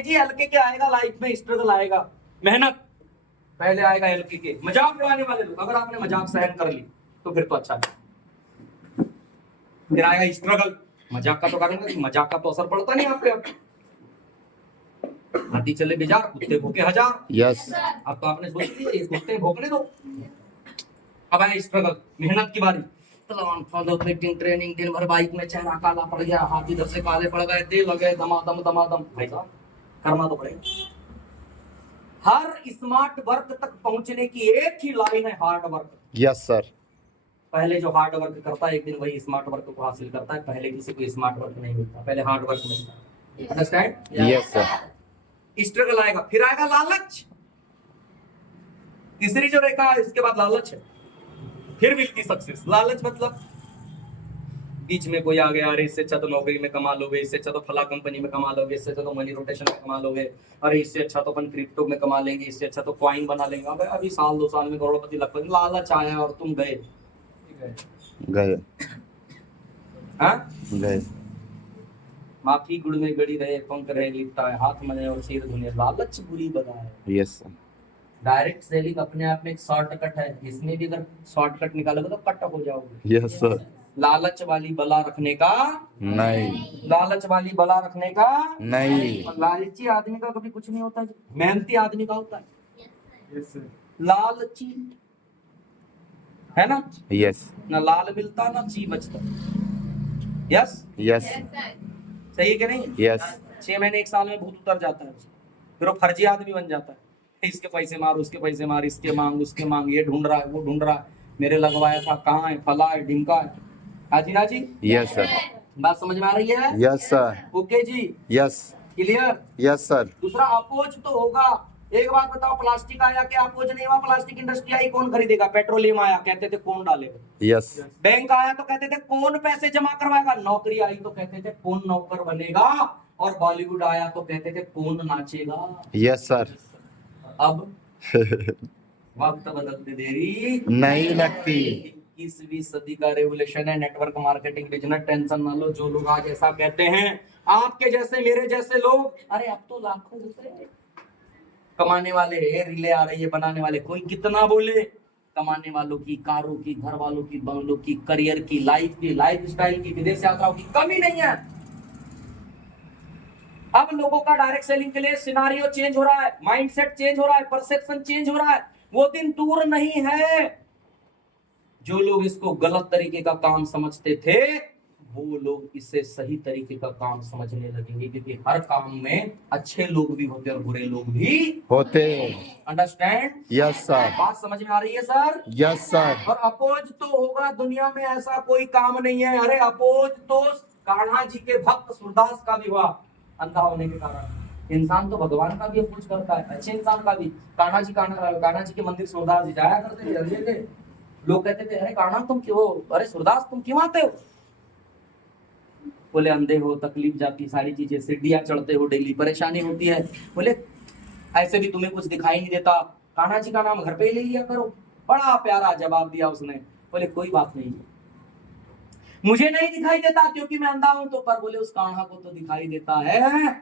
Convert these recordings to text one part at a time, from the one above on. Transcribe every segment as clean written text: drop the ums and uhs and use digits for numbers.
जी हल्के के आएगा लाइफ में, स्ट्रगल आएगा, मेहनत पहले आएगा हल्के के। मजाक उड़ाने वाले लोग, अगर आपने मजाक सहन कर ली तो फिर तो अच्छा है। फिर आएगा स्ट्रगल, मजाक का तो करेंगे, मजाक का तो असर पड़ता नहीं आपके। अब हाथी चले बेजार, कुत्ते भूखे हजार। यस अब तो आपने सोच लिया ये कुत्ते भोंकने दो। अब आए स्ट्रगल, मेहनत की बारी। ट्रेनिंग, दिन भर बाइक में चेहरा काला पड़ गया, हाथ इधर से काले पड़ गए, तेल लगे दमादम दमादम। भाई साहब करना तो पड़ेगा। हर स्मार्ट वर्क तक पहुंचने की एक ही लाइन है, हार्ड वर्क। Yes sir. पहले जो हार्ड वर्क करता है एक दिन वही स्मार्ट वर्क को हासिल करता है। पहले किसी को स्मार्ट वर्क नहीं मिलता, पहले हार्ड वर्क मिलता है। अंडरस्टैंड? Yes sir. स्ट्रगल आएगा, फिर आएगा लालच। तीसरी जो रेखा है इसके बाद लालच है, फिर मिलती सक्सेस। लालच मतलब बीच में कोई आ गया, अरे इससे अच्छा तो नौकरी में कमा लोगे, इससे अच्छा तो फला कंपनी में कमा लोगे, इससे अच्छा तो मनी रोटेशन में कमा लोगे, अरे इससे अच्छा तो अपन क्रिप्टो में कमा लेंगे, इससे अच्छा तो कॉइन बना लेंगे। अबे अभी साल 2 साल में करोड़पति लगभग। लालच आया और तुम गए गए हाँ? गए। माखी गुड़ में गड़ी रहे, पंख रहे लिपटा है, हाथ मने और सिर धुने। लालच बुरी बला है। Yes sir. डायरेक्ट सेलिंग अपने आप में एक शॉर्टकट है, इसमें भी अगर शॉर्टकट निकालोगे तो कट हो जाओगे। Yes sir. लालच वाली बला रखने का नहीं। लालच वाली बला रखने का नहीं। लालची आदमी का कभी कुछ नहीं होता, मेहनती आदमी का होता है। लालची है ना, यस ना लाल मिलता ना ची बचता। यस यस सही है कि नहीं? यस 6 महीने 1 साल में भूत उतर जाता है, फिर वो फर्जी आदमी बन जाता है। इसके पैसे मार, उसके पैसे मार, इसके मांग उसके मांग, ये ढूंढ रहा है वो ढूंढ रहा है, मेरे लगवाया था कहाँ है, फला है ढिमका है। हाजी ना जी? Yes sir. बात समझ में आ रही है? Yes sir. ओके जी, यस क्लियर? Yes sir. दूसरा अपोज तो होगा। एक बात बताओ, प्लास्टिक आया क्या अपोज नहीं हुआ? प्लास्टिक इंडस्ट्री आई, कौन खरीदेगा? पेट्रोलियम आया, कहते थे कौन डालेगा? यस बैंक आया तो कहते थे कौन पैसे जमा करवाएगा? नौकरी आई तो कहते थे कौन नौकर बनेगा? और बॉलीवुड आया तो कहते थे कौन नाचेगा? Yes sir. अब वक्त बदलते देरी नहीं लगती। 21वीं सदी का रेवोल्यूशन है नेटवर्क मार्केटिंग बिजनेस। टेंशन ना लो, जो लोग आज ऐसा कहते हैं, आपके जैसे मेरे जैसे लोग, अरे अब तो लाखों रुपए कमाने वाले रीले आ रही है बनाने वाले, कोई कितना बोले, कमाने वालों की, कारों की, घर वालों की, बंगलों की, करियर की, लाइफ की, लाइफ स्टाइल की, विदेश यात्राओं की कमी नहीं है। अब लोगों का डायरेक्ट सेलिंग के लिए सिनारियो चेंज हो रहा है, माइंडसेट चेंज हो रहा है, परसेप्शन चेंज हो रहा है। वो दिन दूर नहीं है जो लोग इसको गलत तरीके का काम समझते थे, वो लोग इसे सही तरीके का काम समझने लगेंगे, क्योंकि हर काम में अच्छे लोग भी होते और बुरे लोग भी होते। अंडरस्टैंड? Yes sir. बात समझ में आ रही है सर? Yes sir. और अपोज तो होगा, दुनिया में ऐसा कोई काम नहीं है। अरे अपोज तो कान्हा जी के भक्त सूरदास का भी हुआ, अंधा होने के कारण। इंसान तो भगवान का भी अपोज करता है, अच्छे इंसान का भी। कान्हा जी के मंदिर सूरदास जी जाया करते थे, रहते थे। लोग कहते थे अरे कान्हा तुम क्यों, अरे सूरदास तुम क्यों आते हो? बोले अंधे हो, तकलीफ जाती, सारी चीजें, सीढ़ियां चढ़ते हो, डेली परेशानी होती है। बोले ऐसे भी तुम्हें कुछ दिखाई नहीं देता, कान्हा जी का नाम घर पे ही ले लिया करो। बड़ा प्यारा जवाब दिया उसने। बोले कोई बात नहीं, मुझे नहीं दिखाई देता क्योंकि मैं अंधा हूं, तो पर बोले उस कान्हा को तो दिखाई देता है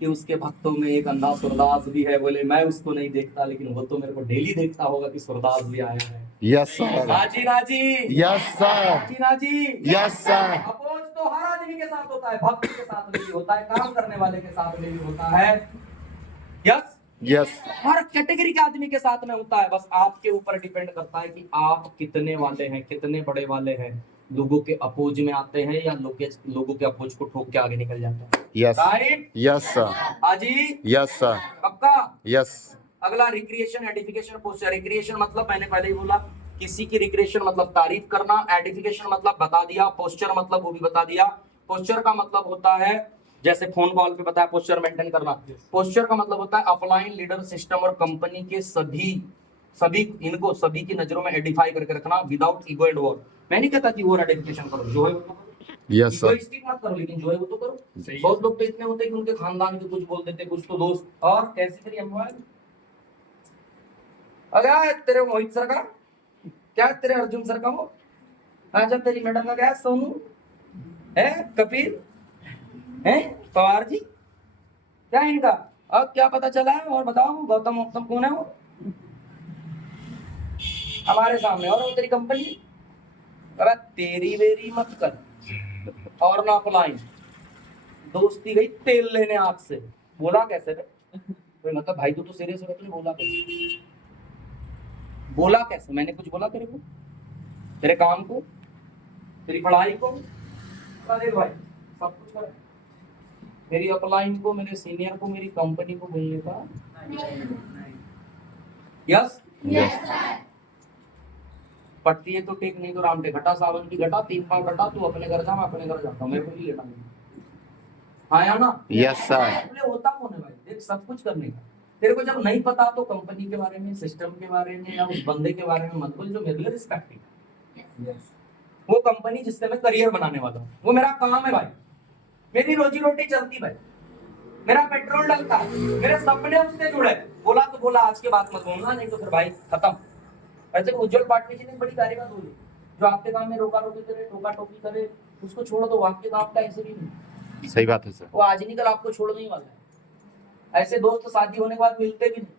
कि उसके भक्तों में एक अंधा सूरदास भी है। बोले मैं उसको नहीं देखता, लेकिन वो तो मेरे को डेली देखता होगा कि सूरदास भी आया है। Yes sir. हाजी राजी? Yes sir. हाजी राजी? Yes sir. अपोज तो हर आदमी के साथ होता है, भक्त के साथ भी होता है, काम करने वाले के साथ भी होता है। यस यस हर कैटेगरी के आदमी के साथ में होता है। बस आपके ऊपर डिपेंड करता है कि आप कितने वाले हैं, कितने बड़े वाले हैं। लोगों के अपोज में आते हैं या लोगों के अपोज को ठोक के आगे निकल जाते हैं। Yes right? Yes sir. हाजी? Yes sir. पक्का? यस अगला रिक्रिएशन, एडिफिकेशन, पोस्चर। रिक्रिएशन मतलब मैंने पहले ही बोला, किसी की रिक्रिएशन मतलब तारीफ करना, एडिफिकेशन मतलब बता दिया, पोस्चर मतलब वो भी बता दिया। पोस्चर का मतलब होता है, जैसे फोन कॉल पे बताया पोस्चर मेंटेन करना। पोस्चर का मतलब होता है अपलाइन लीडर सिस्टम और कंपनी के सभी की नजरों में एडिफाई करके रखना, विदाउट ईगो एंड वॉर। मैं नहीं कहता कि वॉर आइडेंटिफिकेशन करो, जो है वो तो करो। Yes sir. इगोइस्टिक मत करो, लेकिन जो है वो तो करो। बहुत लोग तो इतने होते हैं कि उनके खानदान के कुछ बोल देते, कुछ तो दोस्त। और कैसे तेरी मोबाइल, अगर तेरे मोहित सर का क्या, तेरे अर्जुन सर का वो, जब तेरी मैडम का क्या, सोनू है, कपिल है, पवार जी, क्या है इनका? अब क्या पता चला है? और बताओ गौतम गौतम कौन है वो? हमारे सामने। और वो तेरी कंपनी? अरे तेरी वेरी मत कर। और ना अप्लाई, दोस्ती गई तेल लेने आग से। बोला कैसे रे? कोई मतलब भाई तू तो सीरियस हो, तुझे बोला कैसे? बोला कैसे? मैंने कुछ बोला तेरे को? तेरे काम को, तेरी पढ़ाई को? अरे भाई सब कुछ कर, मेरी अपलाइन को, मेरे सीनियर को, मेरी कंपनी को बोलने का? यस यस पड़ती है तो टेक, नहीं तो राम टेक। घटा सावन की घटा, 3 पाँव घटा, तू अपने घर जा, मैं अपने घर जाता हूँ, मेरे को नहीं लेना। हाँ या ना? यस सर बोले होता कौन है भाई? देख सब कुछ करने का। तेरे को जब नहीं पता तो कंपनी के बारे में, सिस्टम के बारे में या उस बंदे के बारे में मत बोल जो मेरे लिए रिस्पेक्टिव है। वो कंपनी जिससे मैं करियर बनाने वाला हूँ, वो मेरा काम है भाई, मेरी रोजी रोटी चलती भाई, मेरा पेट्रोल डलता है, मेरे सपने उससे जुड़े। बोला तो बोला, आज के बाद मत बोलना, नहीं तो फिर भाई खत्म। ऐसे उज्जवल पाटनी जी ने बड़ी कार्य बात बोली, जो आपके काम में रोका रोकी करे, टोका टोकी करे, उसको छोड़ दो। आपके काम का ऐसे भी नहीं, सही बात है सर वो आज नहीं कल आपको छोड़ नहीं वाला है। ऐसे दोस्त शादी होने के बाद मिलते भी नहीं,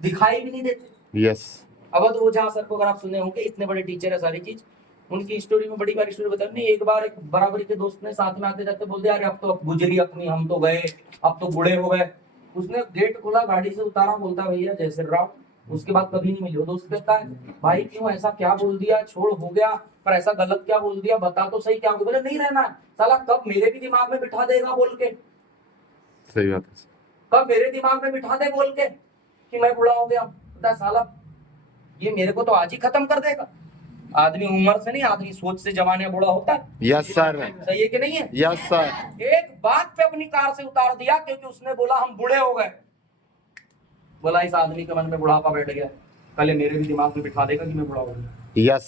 दिखाई भी नहीं देते। यस अवध ओझा सर को अगर आप सुने होंगे, इतने बड़े टीचर है, सारी चीज उनकी स्टोरी में बड़ी बार स्टोरी बताई नहीं। एक बार एक बराबरी के दोस्त ने साथ में आते जाते बोल दिया, अरे अब तो अब गुजरी अपनी, हम तो गए, अब तो बूढ़े हो गए। उसने गेट खोला, गाड़ी से उतारा, बोलता भैया जय श्री राम। उसके बाद कभी नहीं मिले। वो दोस्त कहता है भाई क्यों ऐसा क्या बोल दिया, छोड़ हो गया, पर ऐसा गलत क्या बोल दिया, बता तो सही क्या बोले। बोले नहीं रहना है साला, कब मेरे भी दिमाग में बिठा देगा बोल के, सही बात है सर कब मेरे दिमाग में बिठा दे बोल के कि मैं बुढ़ा हो गया। पता है साला ये मेरे को तो आज ही खत्म कर देगा। आदमी उम्र से नहीं, आदमी सोच से जवान या बूढ़ा होता है। यस सर सही है कि नहीं है? यस सर एक बात पे अपनी कार से उतार दिया क्योंकि उसने बोला हम बूढ़े हो गए। बोला इस आदमी के मन में बुढ़ापा बैठ गया, कल ये मेरे भी दिमाग में बिठा देगा कि मैं बुढ़ा हो गया। यस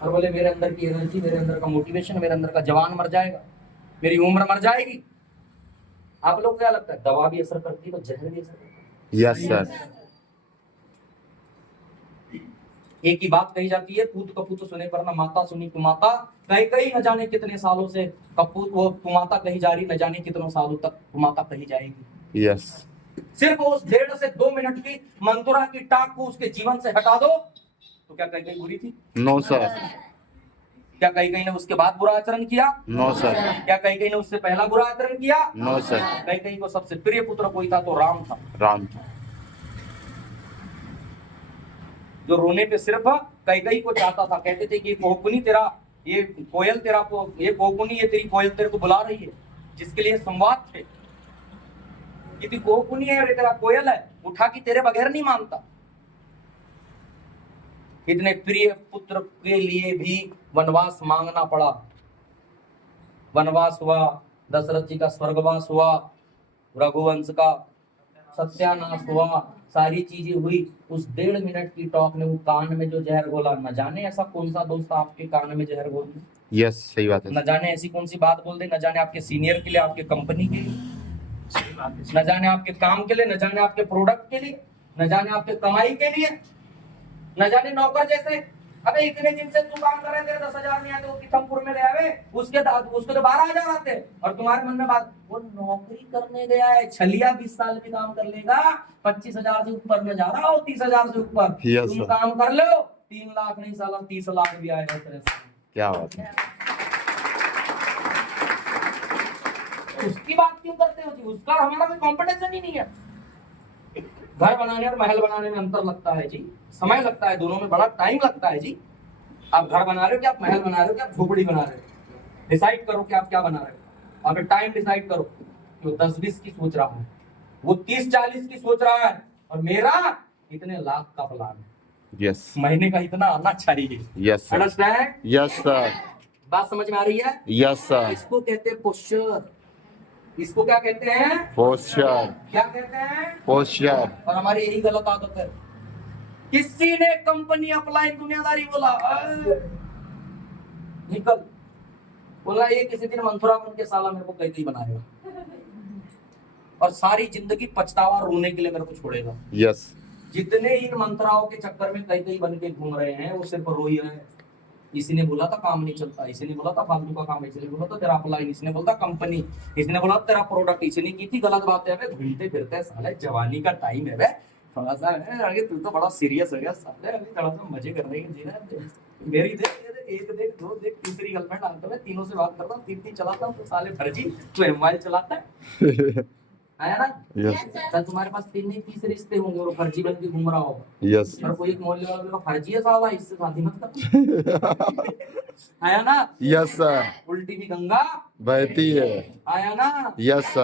और बोले मेरे अंदर की एनर्जी, मेरे अंदर का मोटिवेशन, मेरे अंदर का जवान मर जाएगा, मेरी उम्र मर जाएगी। आप लोग क्या लगता है, दवा भी असर करती है तो जहर भी असर करती है? यस सर एक ही बात कही जाती है, पूत कपूत सुने पर ना माता सुनी कुमाता। कई कई न जाने कितने सालों से कपूत वो कुमाता कही जा रही, न जाने कितनों सालों तक कुमाता कही जाएगी। यस सिर्फ उस 1.5 से 2 मिनट की मंतुरा की टाक को उसके जीवन से हटा दो तो क्या कई कई बुरी थी? नो सर क्या कई कई ने उसके बाद बुरा आचरण किया? नो सर क्या कई कई ने उससे पहला बुरा आचरण किया? नो सर कई कई को सबसे प्रिय पुत्र कोई था तो राम था, राम जो रोने पे सिर्फ कई कई को चाहता था। कहते थे कि ये कोकुनी तेरा, ये कोयल तेरा को, ये कोकुनी ये तेरी कोयल तेरे को बुला रही है, जिसके लिए संवाद थे कि तू कोकुनी है और ये तेरा कोयल है, उठा कि तेरे बगैर नहीं मानता। इतने प्रिय पुत्र के लिए भी वनवास मांगना पड़ा। वनवास हुआ, दशरथ जी का स्वर्गवास हुआ, रघुवंश का सत्यानाश हुआ, सारी चीजें हुई। उस 1.5 मिनट की टॉक ने वो कान में जो जहर घोला, न जाने ऐसा कौन सा दोस्त आपके कान में जहर घोल दे, यस सही बात है न जाने ऐसी कौन सी बात बोल दे, न जाने आपके सीनियर के लिए, आपके कंपनी के लिए, न जाने आपके काम के लिए, न जाने आपके प्रोडक्ट के लिए, न जाने आपके कमाई के लिए, न जाने नौकर जैसे। अबे इतने दिन से तू काम कर रहे, तेरे 10,000 नहीं आते, वो किथमपुर में गया है, उसके तो 12,000 आते, और तुम्हारे मन में बात, वो नौकरी करने गया है, छलिया 20 साल भी काम कर लेगा, 25,000 से ऊपर में जा रहा हो, 30,000 से ऊपर। Yes, तुम sir. काम कर लो, 3 लाख नहीं साला 30 लाख भी आएगा तेरे साथ। क्या बात है उसकी बात क्यों करते हो जी? उसका हमारा कोई कॉम्पिटिशन ही नहीं है। घर बनाने और महल बनाने में अंतर लगता है जी, समय लगता है, दोनों में बड़ा टाइम लगता है जी। आप घर बना रहे हो कि आप महल बना रहे हो कि आप झोपड़ी बना रहे हो? डिसाइड करो कि आप क्या बना रहे हो। अगर टाइम डिसाइड करो कि वो 10-20 की सोच रहा है, वो 30-40 की सोच रहा है, और मेरा इतने लाख का प्लान है, यस महीने का इतना आना चाहिए। Yes sir understand? Yes sir बात समझ में आ रही है? यस सर इसको कहते हैं पोस्चर। इसको क्या कहते हैं? पोस्चर क्या कहते हैं? पोस्चर और हमारी यही गलत आदत है। किसी ने कंपनी अप्लाई दुनियादारी बोला, निकल, बोला ये किसी दिन मंथुरा बन के साला मेरे को कैदी बनाएगा, और सारी जिंदगी पछतावा रोने के लिए मेरे को छोड़ेगा। यस जितने इन मंत्राओं के चक्कर में कई बन के घूम रहे हैं, वो सिर्फ रो ही रहे हैं। इसी ने बोला था काम नहीं चलता, इसी ने बोला था फालतू का काम, इसी ने बोला था तेरा अपलाइन, इसने बोला था कंपनी, इसने बोला था तेरा प्रोडक्ट, इसने की थी गलत बात है। बे घूमते फिरते हैं साले, जवानी का टाइम है बे, थोड़ा सा है आगे, तू तो बड़ा सीरियस हो गया साले, अभी थोड़ा सा मजे करने के जीना है। मेरी देख, एक देख, दो देख, तीसरी गर्लफ्रेंड आता है, तीनों से बात करता हूँ, तीन चलाता हूँ, तो साले फर्जी तू मोबाइल चलाता है, आया ना। यस सर तुम्हारे पास तीन नहीं 30 रिश्ते होंगे और फर्जी बन के घूम रहा होगा, यस और कोई एक मोहल्ले वाले का फर्जी है साला, इससे शादी मत कर। आया ना। यस सर उल्टी भी गंगा बहती है आया ना। Yes sir